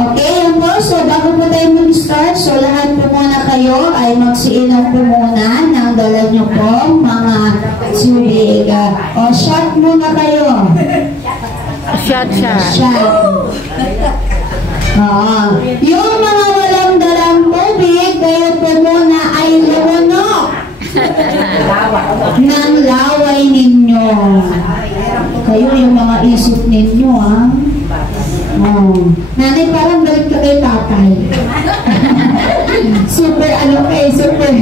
Okay, yan po. So, bago po tayo mag-start, so lahat po muna kayo ay magsiinom po muna ng dala nyo po mga tubig. O, shot muna kayo. Shot. Yung mga walang dalang tubig, kayo po muna ay lumunok ng laway ninyo. Kayo yung mga isip ninyo, ha? Nanay, parang balik ka kay tatay. Super, super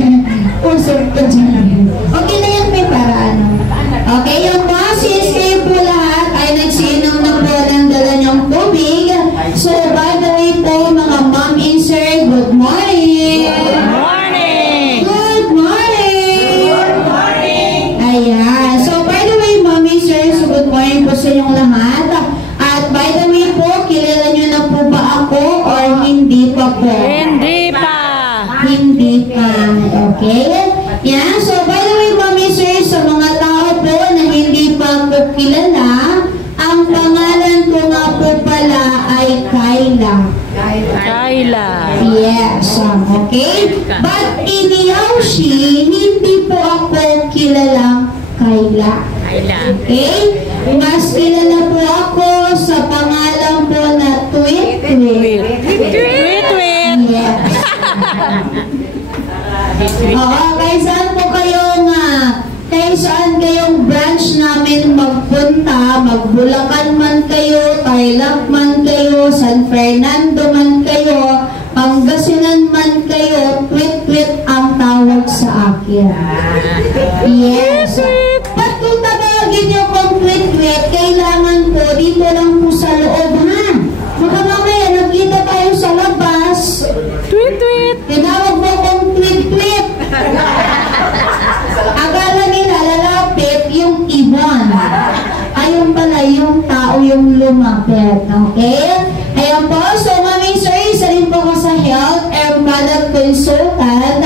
usap ka dyan. Okay na yan, may paraan. Okay, yung po, since kayo po lahat ay nagsinom na po ng dala niyong tubig. So, by the way po, mga mom and sir, good morning! Good morning! Good morning! Good morning! Ayan. So, by the way, mom and sir, so good morning po sa inyong lahat. At by the way po, kilala niyo na po ba ako or hindi pa po? Hindi pa! Hindi pa. Okay? Yan. So, by the way, mami sir, sa mga tao po na hindi pa po kilala, ang pangalan ko nga po pala ay Kayla. Kayla. Yes. Okay? But in Yaoshi, hindi po ako kilala Kayla. Okay? Mas kilala po ako sa pangalan po na Tweet. Yes. Kay saan po kayo kay saan kayong branch namin magpunta, Magbulacan man kayo, Tarlac man kayo, San Fernando man kayo, Pangasinan man kayo, Tweet ang tawag sa akin. Yes. At kung tawagin nyo kong Tweet, kailangan po dito lang po sa loob, ha? Baka mamaya nagkita tayo sa labas. Tweet. Tinawag mo kong Tweet. Akala nila lalapit yung ibon. Ayun pala yung tao yung lumapit. Okay? Ayan po. So, mami sir, isa rin po ko sa health and product consultant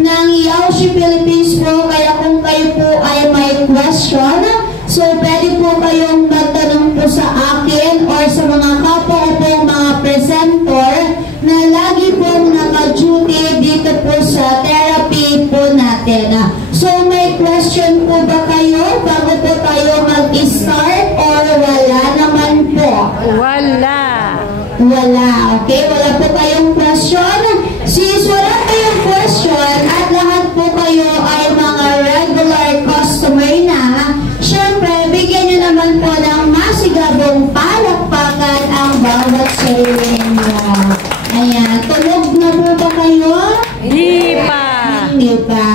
ng Yaoshi Philippines po. Kaya kung kayo po ay may question, so pwede po kayong magtanong po sa akin or sa mga kapwa po mga presenter na lagi pong naka-duty dito po sa therapy po natin. So, may question po ba kayo bago po tayo mag-start or wala naman po? Wala. Okay? Wala po kayong question? Since wala kayong question at lahat po kayo ay mga regular customer na, syempre, bigyan nyo naman po ng masigabong palakpakan ang bawat sarili ninyo. Ayan, tulog na po ba kayo? Hindi pa. Hindi pa.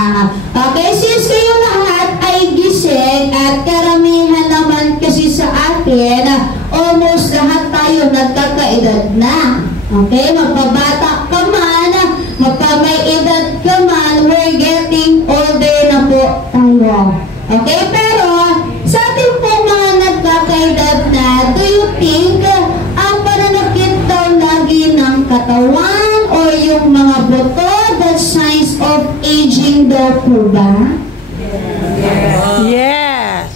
Okay, since kayo lahat ay gising at karamihan naman kasi sa atin, almost lahat tayo nagkakaedad na. Okay, magpabata ka man, magpamay edad ka man, we're getting older na po tayo. Okay, pero sa ating po mga nagkakaedad na, do you think ang pananakit daw lagi ng katawan o yung mga buto, the signs of aging daw po ba? Yes.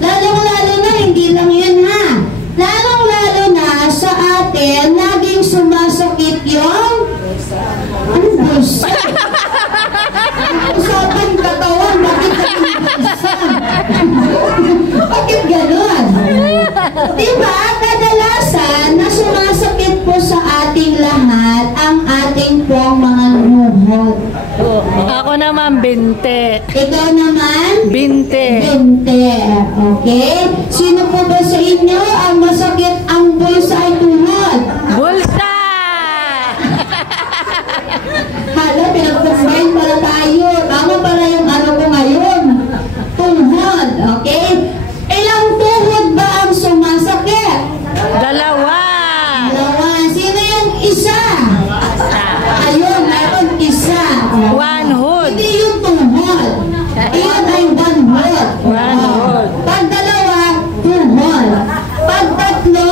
Lalong-lalo na, hindi lang yun ha. Lalong-lalo na sa atin, laging sumasakit yung bulsa. Usapan katawan, bakit kami bulsa? Bakit ganun? Diba, kadalasan na sumasakit po sa ating lahat ang ating pong mga nuhod. Ako naman, binte. Ikaw naman? Binte. Okay? Sino po ba sa inyo ang masakit ang bulsa ay tuhod? Bulsa! Hala, pinag-combine pala tayo. Tama pala yung ano ko ngayon. Tuhod. Okay? Ilang tuhod ba ang sumasakit? Dalawa. Sino yung isa? Ayun, meron isa. One hood. Hindi yung tuhod. Iyon ay one hood. One hood. Pag dalawa, tuhod. Pag tatlo,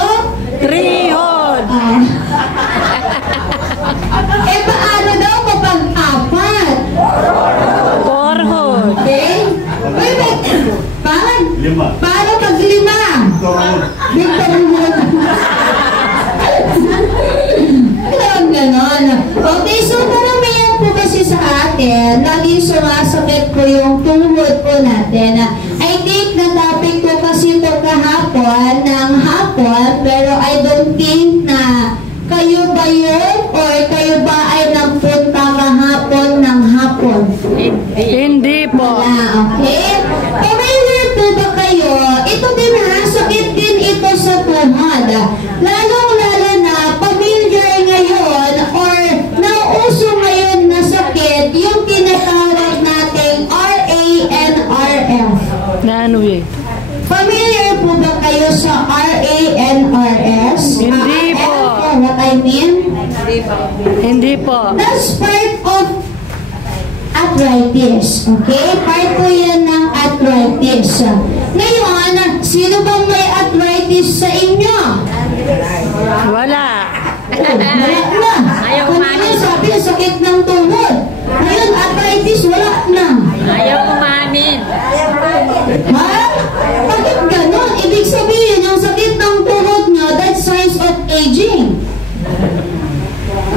Okay, so maramihan po kasi sa atin, laging sumasakit po yung tuhod po natin. I think na topic ko kasi ito kahapon ng hapon, pero I don't think na kayo ba yun or kayo ba ay nagpunta kahapon ng hapon? Hindi po. Okay? Familiar po ba kayo? Ito din ha, sakit din ito sa tuhod. Lalong-lalo na familiar ngayon or nauso ngayon na sakit yung tinatawag nating RA and RF. Nanwi. Familiar po ba kayo sa RA and RS? Hindi po. What I mean? Hindi po. That's part of arthritis. Okay? Part po yan ng arthritis. Ngayon, sino bang may arthritis sa inyo? Wala. Oh, wala na. Ayaw Kung kumain. ano sabi, sakit ng tuhod. Ngayon, arthritis, wala na. Ayaw kumain. Ha? Bakit ganon? Ibig sabihin, yung sakit ng tuhod nyo, that's signs of aging.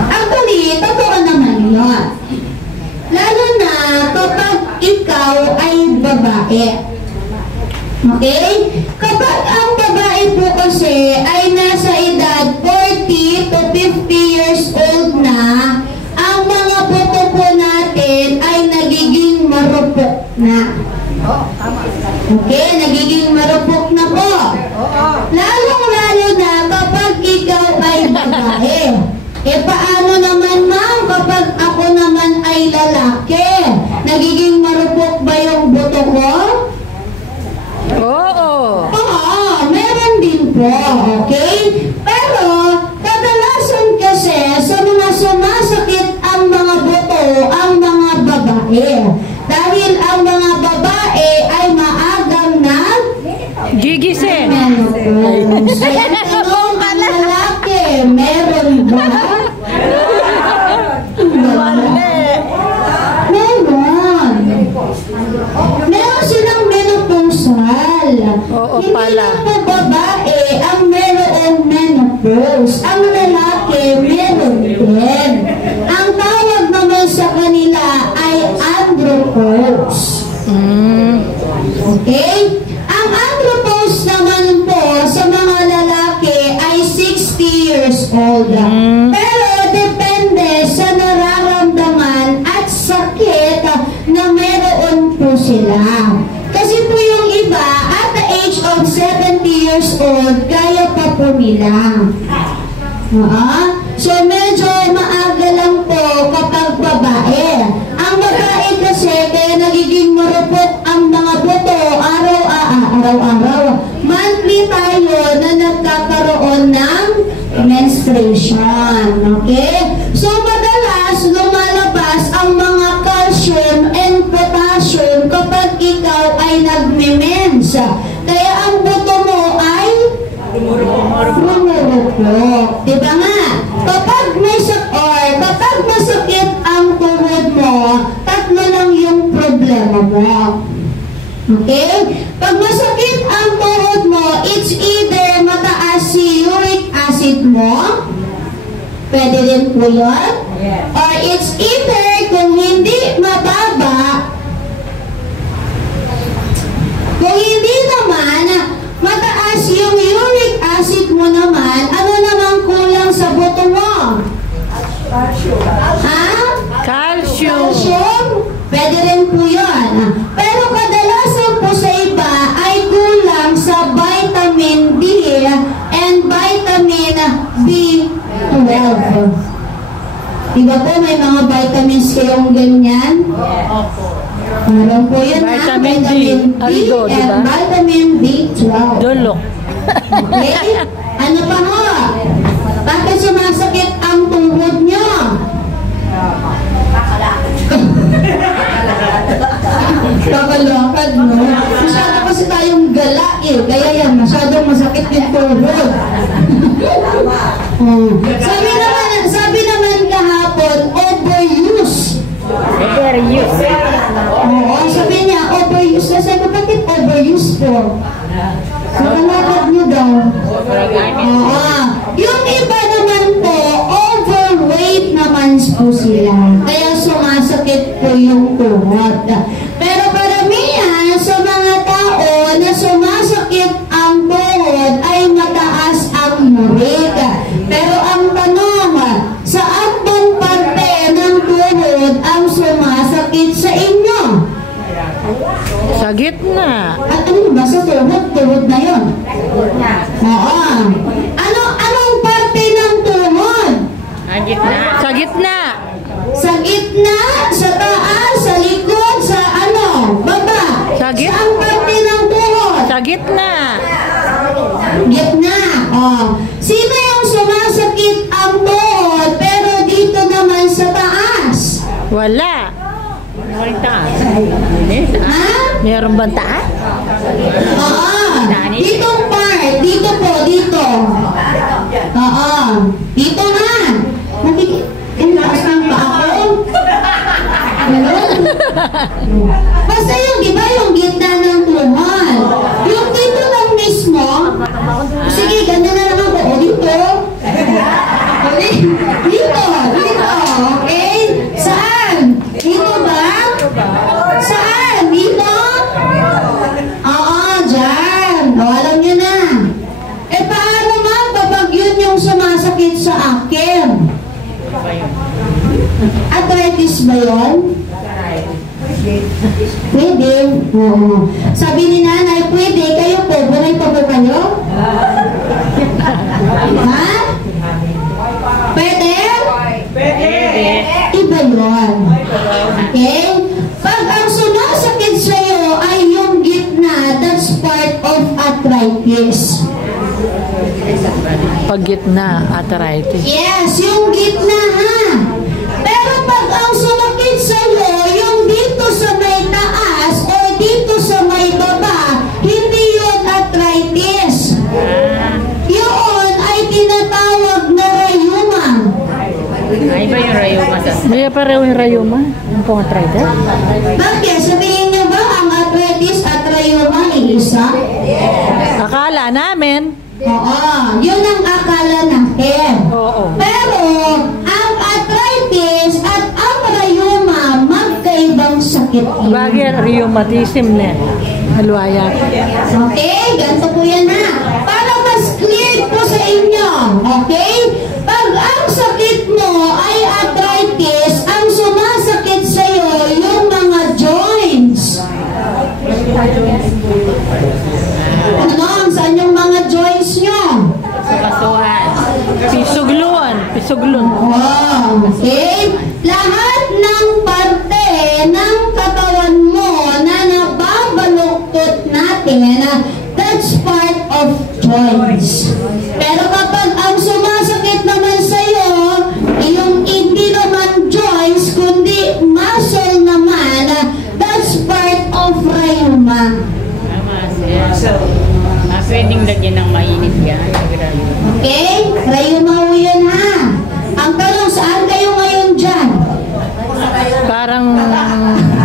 Actually, totoo naman yun. Lalo na kapag ikaw ay babae. Okay? Kapag ang babae po kasi ay nasa edad 40 to 50 years old na, ang mga buto po natin ay nagiging marupok na. Okay? Nagiging marupok na po. Lalong-lalo na kapag ikaw ay babae. Paano naman ma'am kapag ako naman ay lalaki? Nagiging marupok ba yung buto ko? Oo. Oo, meron din po, okay? Pero, kadalasan kasi sa mga sumasakit ang mga buto, ang mga babae. Dahil ang mga babae ay maagang Gigising. menopause. Kaya tanong ang lalaki, meron ba? Meron. Meron silang menopausal. Oo Hindi pala. lang po babae ang merong menopause. Ang lalaki meron din. Ang tawag naman sa kanila ay andropause. Okay? Ang andropause naman po sa mga lalaki ay 60 years old. Pero depende sa nararamdaman at sakit na meron po sila. Kasi po yung iba, at the age of 70 years old, kaya pa po nila. So medyo maaga lang po kapag babae. Ang babae kasi kaya nagiging marupok ang mga buto araw-araw. Monthly tayo na nagkakaroon ng menstruation. Okay? So madalas lumalabas ang mga calcium and potassium kapag ikaw ay nagme-mens. Kaya ang buto mo ay rumurupok. Diba nga? Kapag masakit ang tuhod mo, tatlo lang yung problema mo. Okay? Pag masakit ang tuhod mo, it's either mataas si uric acid mo, pwede rin po yun, or it's either kung hindi mababa, kung hindi naman mataas yung uric acid mo naman, ano naman kulang sa buto mo? Ha? Calcium. Calcium? Pwede rin po yun. Pero kadalasan po sa iba ay kulang sa vitamin D and vitamin B12. Diba po may mga vitamins kayong ganyan? Meron po yun Vitamin D. vitamin D Arido, and diba? vitamin B12. Dulok. Okay? Ano pa ho? Bakit sumasakit ang tuhod nyo? Kakalakad, no? Masyado kasi tayong gala eh. Kaya yan, masyadong masakit yung tuhod. Sabi naman kahapon, overuse. Overuse. Oo, sabi niya, overuse. Sabi ko, bakit overuse po? Nakalakad niyo daw. Oo. Yung iba naman po, overweight naman po. tuhod. Pero karamihan sa mga tao na sumasakit ang tuhod ay mataas ang murid. Pero ang tanong, saan bang parte ng tuhod ang sumasakit sa inyo? Sa gitna. At ano ba sa tuhod? Tuhod na yun. Oo. Anong parte ng tuhod? Ang gitna. Sa gitna. Sa gitna, sa taas, sa likod, sa baba. Sa Saan parte ng tuhod? Sa gitna. Gitna. Oh. Sino yung sumasakit ang tuhod pero dito naman sa taas? Wala. Walang taas. Ha? Meron bang taas? Oo. Ditong part. Dito po, dito. Oo. Dito na. Lakas ng paa ko. Ganun. Basta yung, di ba, yung gitna ng tuhod. Yung dito lang mismo. Sige, ganda na naman po. O, dito. Dito. Dito. Okay? Saan? Dito ba? Saan? Dito? Oo, dyan. O, alam nyo na. Eh, paano man kapag yun yung sumasakit sa akin? Arthritis ba yun? Pwede. Oo. Sabi ni nanay, pwede. Kayo po, buhay pa ba kayo? Ha? Pwede? Pwede. Iba yun. Okay? Pag ang sumasakit sa'yo ay yung gitna, that's part of arthritis. Pag gitna, arthritis. Yes, yung gitna ha. Pero pag ang sumakit sa'yo, yung dito sa may taas o dito sa may baba, hindi yun arthritis. Yun ay tinatawag na rayuma. Ay ba yung rayuma sa... May pareho yung rayuma? Yung pong arthritis? Bakit? Sabihin niyo ba ang arthritis at rayuma ay isa? Akala namin. Oo, yun ang akala natin. Oo. Pero, ang arthritis at ang rayuma, magkaibang sakit yun. Bagay, rheumatism na. Halwaya. Okay, ganito po yan ha. Para mas clear po sa inyo. Okay? Pag ang sakit mo ay arthritis, ang sumasakit sa'yo yung mga joints. Ano? Saan yung mga joints nyo? Sa kasuhan. Pisugluan. Pisuglun. Wow, okay? Lahat ng parte ng katawan mo na nababaluktot natin, that's part of joints. Pero kapag ang sumasakit naman sa'yo, yung hindi naman joints, kundi muscle naman, that's part of rayuma. Pwedeng lagyan ng mainit yan. Okay? Rayuma mo yun ha. Ang tanong, saan kayo ngayon dyan? Parang,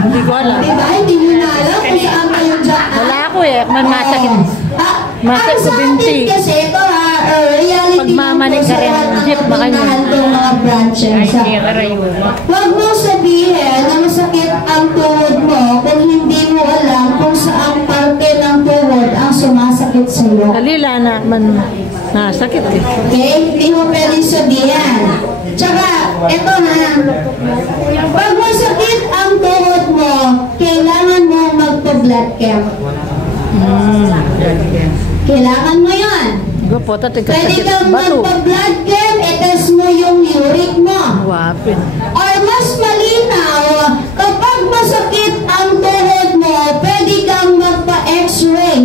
hindi ko alam. Diba? Hindi nyo na alam kung saan kayo dyan. Wala ako eh. Masakit. Masakit Ang sa sa binti. atin kasi ito ha, reality Pagmamanig ka rin ng jeep, baka yun. itong mga branches. Ay, hindi ka rayuma. Huwag mo sabihin na masakit ang tuhod mo kung hindi mo alam kung saan parte ng tuhod ang sumasakit sa iyo. Dalila na man nasakit eh. Okay? Hindi mo pwedeng sabihin. Tsaka, ito ha, pag masakit ang tuhod mo, kailangan mo magpa-blood camp. Kailangan mo yan. Go po, tatig Pwede kasakit. kang Bato. magpa-blood camp, i-test mo yung uric mo. Wapin. Or mas malinaw, kapag masakit ang tuhod mo, pwede kang magpa-x-ray.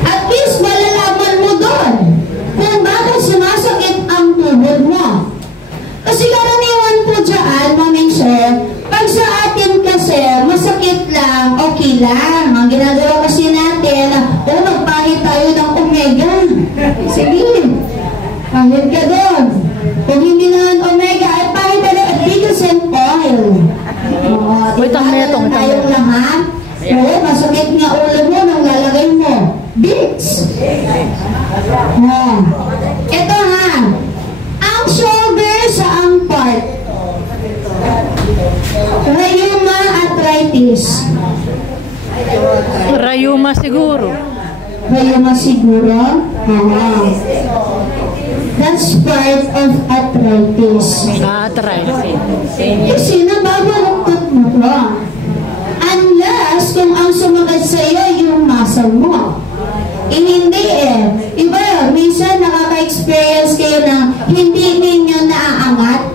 At least malalaman mo doon kung bakit sumasakit ang tuhod mo. Kasi karaniwan po dyan, maming sir, pag sa atin kasi, masakit lang, okay lang. Ang ginagawa kasi natin, magpahit tayo ng omega. Sige, pahit ka doon. Kung hindi naman omega, ay pahit tayo at bigacent oil. Wait, ang metong, tayong lahat. Oo, masakit nga ulo mo nang lalagay mo. Bits. Ito ha, ang shoulder sa ang part. Siguro. Rayuma siguro? Oo. That's part of arthritis. Try. Kasi nababaluktot mo to. Unless kung ang sumagat sa'yo yung muscle mo. Hindi Iba yun, minsan nakaka-experience kayo na hindi ninyo naaangat.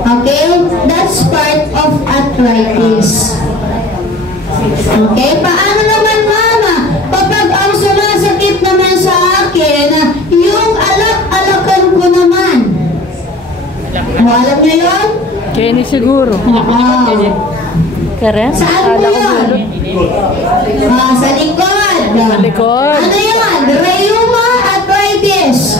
Okay? That's part of arthritis. Okay? Paano naman, mama? Kapag ang sumasakit naman sa akin, yung alak-alakan ko naman. Alam niyo yun? Kenny siguro. Karen? Saan mo yun? Sa likod. Sa likod. Ano yun? Rheuma arthritis.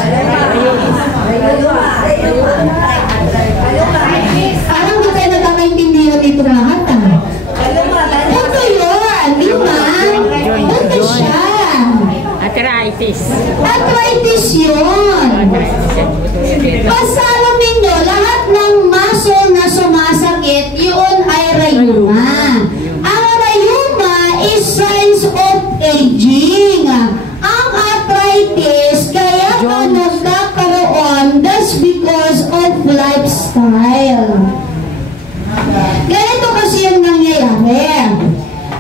Parang di tayo nagkakaintindihan dito lahat. Ito yun. Di ba? Ito siya. Arthritis. Arthritis yun. Basta alamin nyo, lahat ng muscle na sumasakit, yun ay rheuma. Ang rheuma is signs of aging. Ang arthritis, kaya ka nagkakaroon, that's because of lifestyle. Ganito kasi yung nangyayari.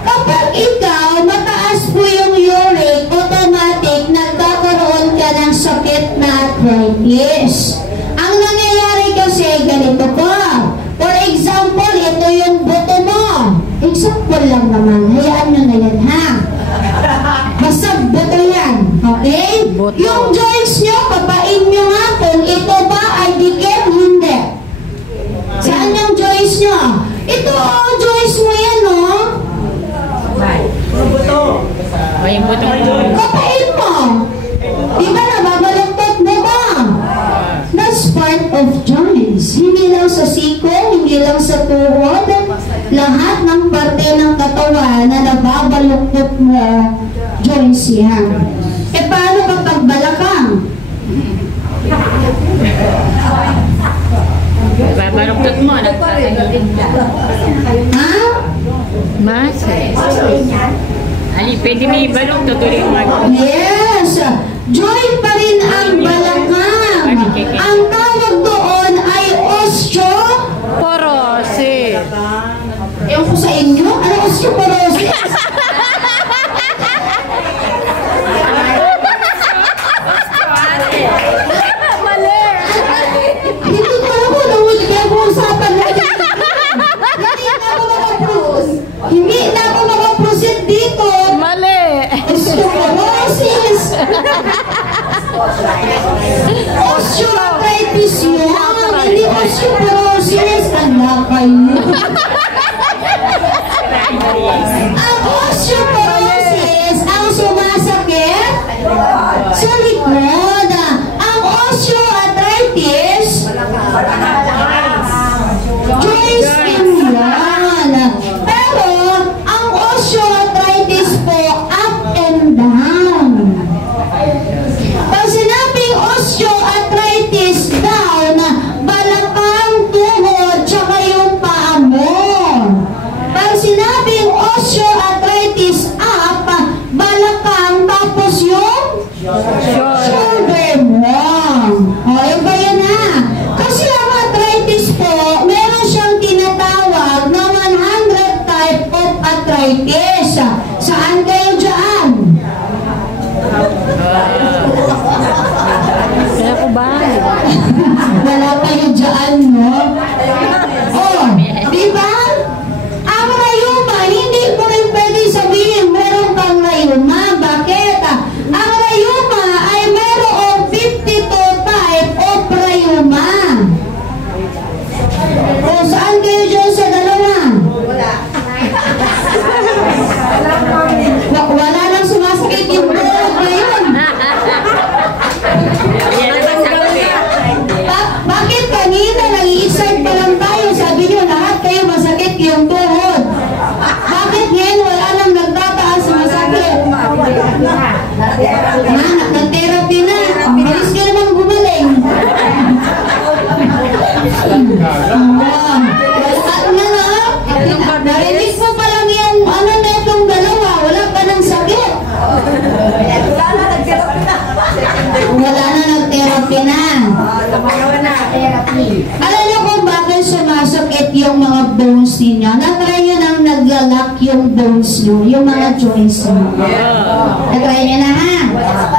Kapag ikaw, mataas po yung uric, automatic, nagkakaroon ka ng sakit na arthritis. Ang nangyayari kasi, ganito po. For example, ito yung buto mo. Example lang naman. Hayaan nyo na yan, ha? Basta buto yan. Okay? Buto. Yung joints nyo, papain nyo nga kung ito ba ay dikit, hindi. Saan yung joints nyo? Ito, joints mo yan, no? O yung buto mo. Kapain mo. Di ba nababaluktot mo ba? That's part of joints. Hindi lang sa siko, hindi lang sa tuhod. Lahat ng parte ng katawan na nababaluktot mo, joints yan. E paano kapag balakang? Babaluktot mo. Ha? Ali, pwede may baluktot ulit mo. Yes! Joint pa rin ang balakang. Ang tawag doon ay Porosis. ewan ko sa inyo, ano osteoporosis? Mali. Hindi ko ako nahuli kaya kung usapan natin. Hindi na ako makaproceed dito. Mali. Osteoporosis. Osteoarthritis yun. Hindi osteoporosis. Ala kayo. Ang osteoporosis, ang sumasakit sa likod. Ang osteoarthritis, joints din yan. Pero, ang osteoarthritis po, up and down. Pag sinabing osteoarthritis down, balakang, tuhod, tsaka yung paa mo. Pag sinabing osteoarthritis Alam niyo kung bakit sumasakit yung mga bones ninyo? Na-try niyo nang naglalak yung bones niyo, yung mga joints niyo. Na-try niyo na ha?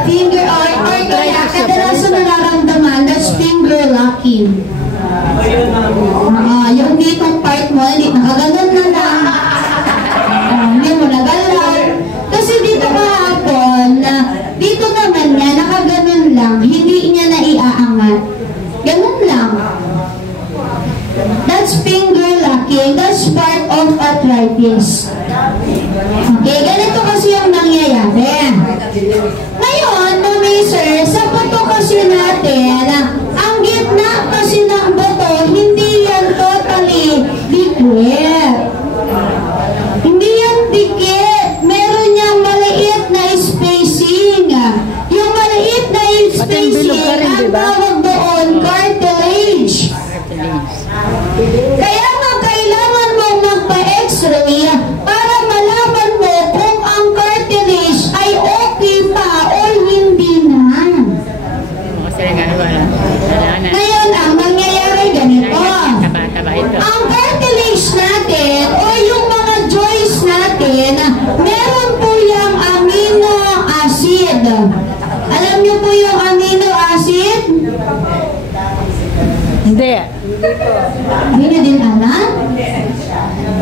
Finger or kaya kadalasan nararamdaman, that's finger locking. Yung ditong part mo, hindi nakaganon na lang. Hindi mo nagalaw. Kasi dito kahapon, dito naman niya, nakaganon lang, hindi niya na iaangat. Ganun lang. That's finger locking. That's part of arthritis. Okay, ganito kasi yung nangyayari. Ngayon, mami sir, sa buto kasi natin, ang gitna kasi ng buto, hindi yan totally liquid. Hindi yan dikit. Meron niyang maliit na spacing. Yung maliit na spacing, ang tawag doon, cartilage. Kaya nga kailangan mong magpa-x-ray para malaman mo kung ang cartilage ay okay pa o hindi na. Ngayon, ang mangyayari ganito. Ang cartilage natin o yung mga joints natin, meron po yung amino acid. Alam niyo po yung amino acid? Hindi. Hindi na din alam?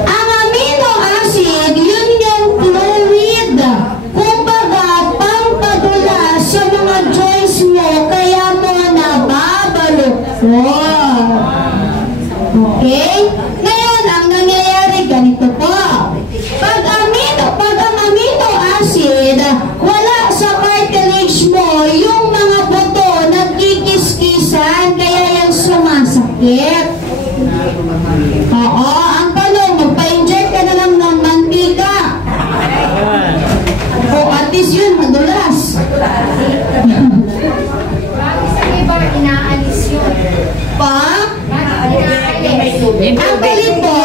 Ang amino acid, yun yung fluid. Kumbaga, pampadulas sa mga joints mo, kaya mo nababaluktot. Okay? Ngayon, ang nangyayari ganito po. Pag ang amino acid, wala sa cartilage mo, yung mga buto nagkikis-kisan, kaya yan sumasakit. Oo, ang tanong, magpa-inject ka na lang ng mantika. O at least yun, madulas. Pa? Actually po,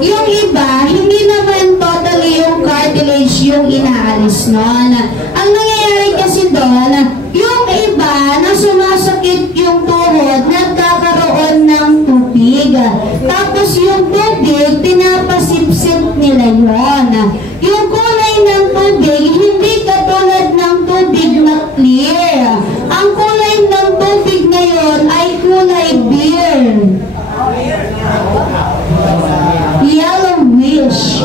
yung iba, hindi naman totally yung cartilage yung inaalis nun. Ang nangyayari kasi doon, yung iba na sumasakit yung tuhod, nagkakaroon ng tubig. Tapos yung tubig, pinapasipsip nila yun. Yung kulay ng tubig, hindi katulad ng tubig na clear. Ang kulay ng tubig na yun ay kulay beer. Yellowish.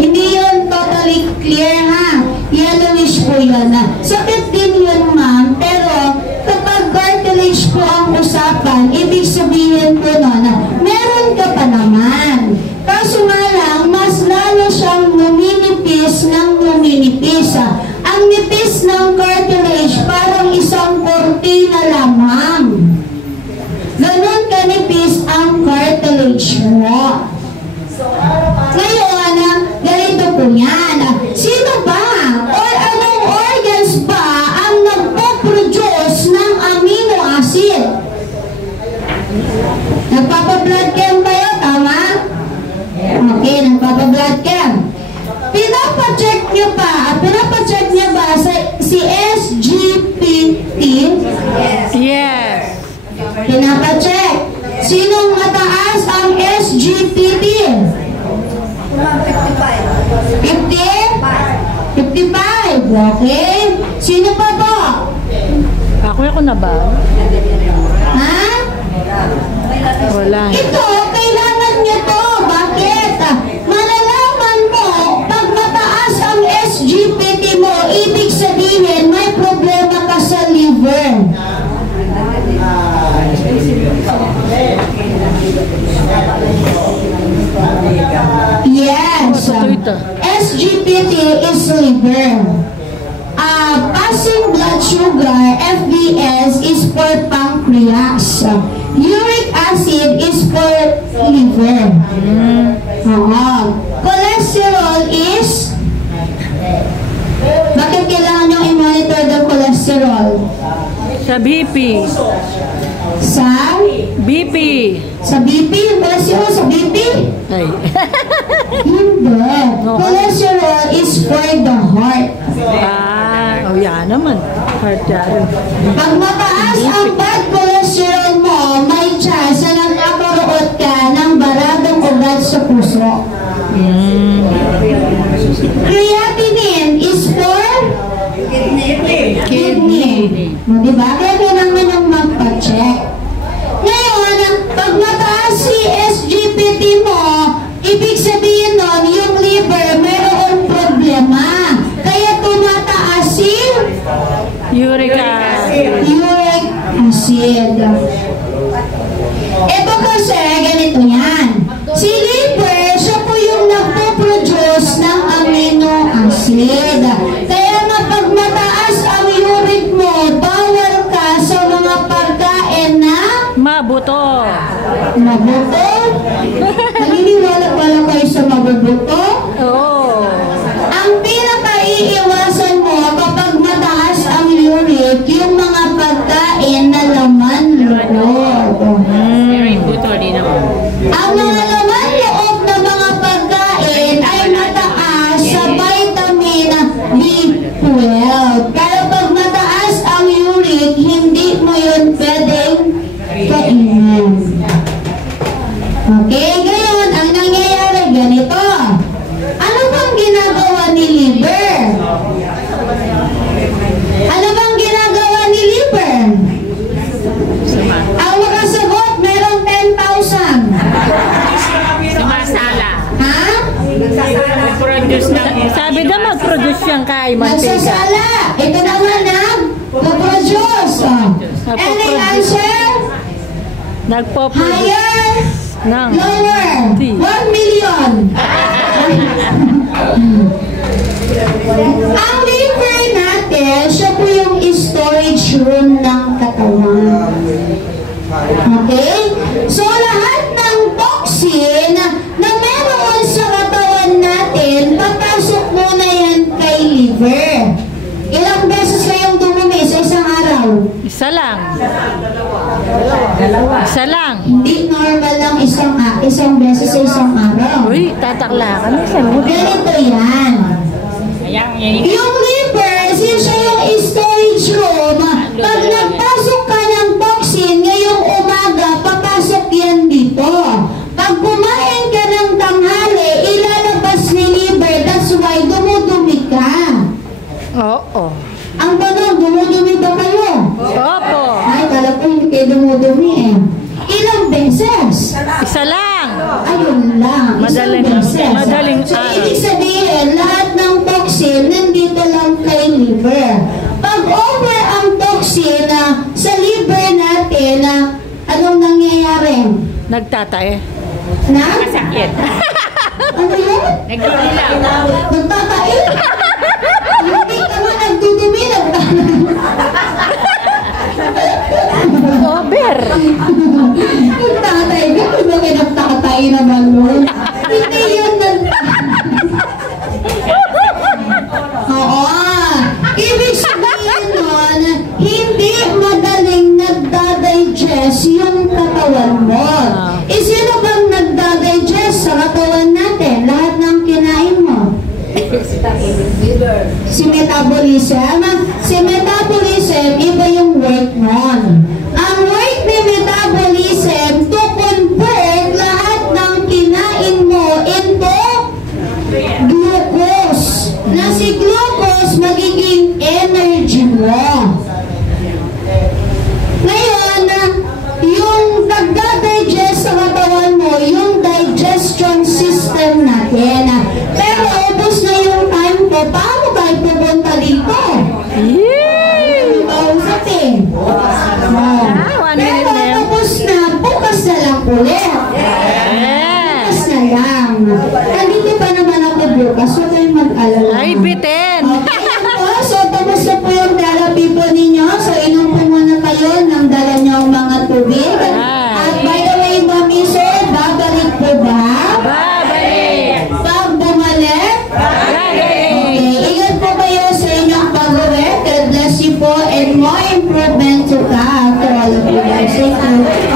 Hindi yun totally clear ha. Yellowish po yun. Sakit din yun ma'am, pero kapag cartilage po ang usapan, ibig sabihin po nun, meron ka pa naman. Kaso nga lang, mas lalo siyang numinipis ng numinipis. Ang nipis ng cartilage parang isang kortina lamang. Ganon kanipis ang cartilage mo. Ngayon, ganito po yan. Sino ba or anong organs ba ang nagpo-produce ng amino acid? Nagpapa-blood chem kayo, tama? Okay, nagpapa-blood chem. Pinapacheck niyo ba si SGPT? Yes. Pinapacheck. Sinong mataas ang SGPT? 50? 55. Okay. Sino pa po? Ako na ba? Ha? Wala. Ito, kailangan nyo to. Bakit? Malalaman mo, pag mataas ang SGPT mo, ibig sabihin may problema ka sa liver. Yes. SGPT is liver. Passing blood sugar, FBS, is for pancreas. Uric acid is for liver. Cholesterol is... Bakit kailangan nyo i-monitor the cholesterol? Sa BP. Sa? BP. Sa BP? Yung cholesterol sa BP? Ay. Hindi. Cholesterol is for the heart. Oh yan naman. Heart yan. Pag mataas ang bad cholesterol, puso. Creatinine is for kidney. Diba? Kaya kailangan nang magpa-check. Ngayon, pag mataas si SGPT mo, ibig sabihin nun, yung liver, mayroong problema. Kaya tumataas si Uric acid. uric acid. Ito kasi, ganito yan. Si liver, siya po yung nagpo-produce ng amino acid. Kaya na pag mataas ang uric mo, bawal ka sa mga pagkain na Mabuto. mabuto. Naniniwala-wala kayo sa mabubuto? Oo. Ang pinaka-iiwasan mo kapag mataas ang uric, yung mga pagkain na laman loob. Pero yung buto, di naman. Ang mga laman loob na mga pagkain ay mataas sa vitamin B12. Pero pag mataas ang uric, hindi mo yun pwedeng kainin. Okay, ngayon, ang nangyayari ganito. Ano bang ginagawa ni liver? Ano bang ginagawa ni liver? Suma. Ang makasagot, merong 10,000. Sumasala. Ha? Mag-produce ng Sabi na mag-produce yan kay mantika. Nagsasala. Ito naman nag-produce. Any answer? Nagpo-produce Higher? ng Lower? T. 1 million. Ang liver natin, siya po yung storage room ng katawan. Okay? So, lahat ng toxin na meron sa katawan natin, papasok muna yan kay liver. Ilang beses kayong dumumi sa isang araw? Isa lang. Isa lang. Hindi normal lang isang beses sa isang araw. Uy, tatakla ka na sa loob. Ganito yan. Ayan, yan. Yung liver, since siya yung storage room, pag nagpasok ka ng toxin ngayong umaga, papasok yan dito. Pag kumain ka ng tanghali, ilalabas ni liver, that's why dumudumi ka. Oo. Ang tanong, dumudumi ba kayo? Opo. Ay, kala ko hindi kayo dumudumi eh. Ilang beses? Isa lang. Ayun lang, isang Madaling- beses. madaling So, araw. ibig sabihin, lahat ng toxin nandito lang kay liver. Pag over ang toxin sa liver natin, anong nangyayari? Nagtatae. Na? Masakit. Ano yun? Nagdidilaw. Nagtatae? Hindi ka man nagdudumi, Over. nagtatay ka. Ano kayo nagtatay naman nun? Hindi yun Oo. Ibig sabihin nun, hindi madaling nagdadigest yung katawan mo. Sino bang nagdadigest sa katawan natin? Lahat ng kinain mo. Si metabolism. Si metabolism, iba yung work nun. Ang work ni metabolism to convert lahat ng kinain mo into glucose. Na si glucose magiging energy mo. Ngayon, yung nagda-digest sa katawan mo, yung digestion system natin. Pero ubos na yung time ko, paano tayo pupunta dito? Yay! Kausap eh. One minute Pero na yan. tapos na, bukas na lang ulit. Yeah. Bukas na lang. Nandito pa naman ako bukas, huwag kayong mag-alala. Ay, bitin. Okay, po. So, tapos na po yung therapy po ninyo. So, inom po muna kayo ng dala nyo ang mga tubig. At by the way, Mami Sir, babalik po ba? Babalik. Pag bumalik? Babalik. Okay, ingat po kayo sa inyong pag-uwi. God bless you po and more improvement to God to all of you guys. Thank you.